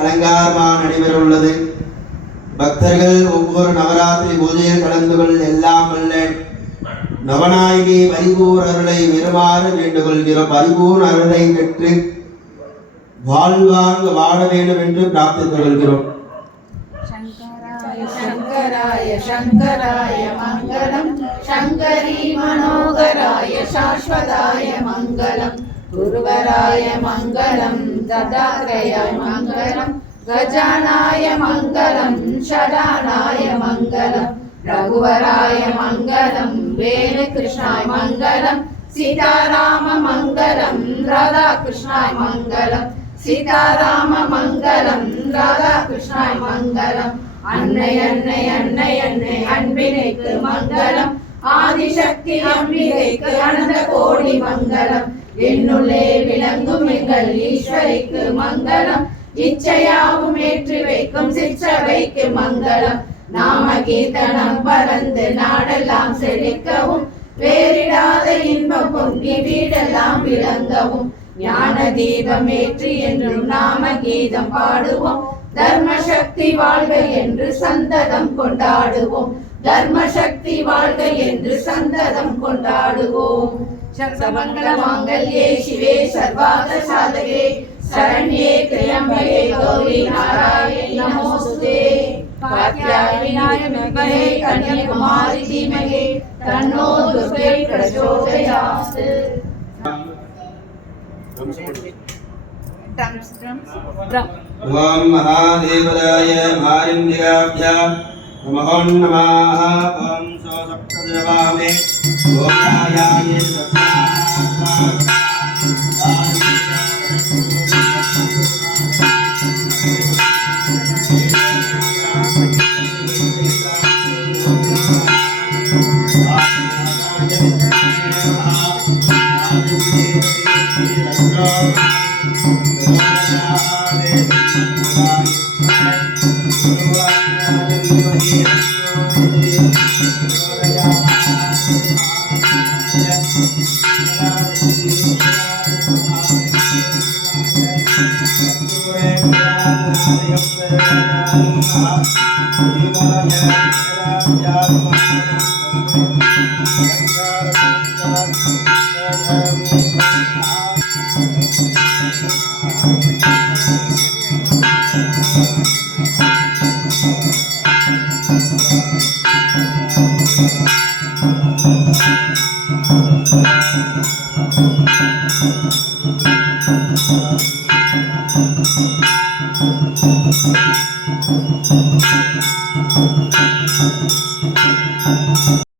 அலங்காரமாக நடைபெற உள்ளது. பக்தர்கள் ஒவ்வொரு நவராத்திரி பூஜையில் கலந்து கொள் எல்லாம் வல்ல நவநாயகி பரிபூர் அருளை பெறுமாறு வேண்டுகொள்கிறோம். பரிபூர் அருளை பெற்று வாழ்வாங்க வாழ வேண்டும் என்று பிரார்த்தித்துக் கொள்கிறோம். शंकराय शंकराय मंगलम शंकरी मनोहराय शाश्वताय मंगलम गुरुवराय मंगलम दत्तात्रेयाय मंगलम गजानाय मंगलम षडानाय मंगलम रघुवराय मंगलम वेणुकृष्णाय मंगलम सीताराम मंगलम राधा कृष्णाय मंगलम सीताराम मंगलम राधा कृष्णाय मंगलम अन्नै अन्नै अन्नै अन्नै अन्बिनेक्कु मंगलम आदिशक्ति अम्बिகைக்கு अनंत கோடி மங்களம் என்னுள்ளே விளங்கும் எங்கள் ஈஸ்வரிக்கு மங்களம் இச்சையாவும் ஏற்றி வைக்கும் சிற்றவைக்கு மங்களம் நாம கீர்த்தனம் பறந்து நாடெல்லாம் செழிக்கவும் வேறிடாத இன்பம் பொங்கி வீடெல்லாம் விளங்கவும் ஞான தீபம் ஏற்றி என்றும் நாம கீதம் பாடுவோம் தர்ம சக்தி வாழ்க என்று சந்ததம் கொண்டாடுவோம் தர்ம சக்தி வாழ்க என்று சந்ததம் கொண்டாடுவோம் சர்வமங்கள மாங்கல்யே சிவே சர்வார்த்த சாதகே சரண்யே த்ர்யம்பகே கௌரி நாராயணி நமோஸ்துதே காத்யாயனாய வித்மஹே கன்யாகுமாரி தீமஹி தன்னோ துர்கை பிரச்சோதயாத். ओम महादेवराय महालिंगाभ्यां नमो नमः. ओम सप्तदेवामे गोरायाय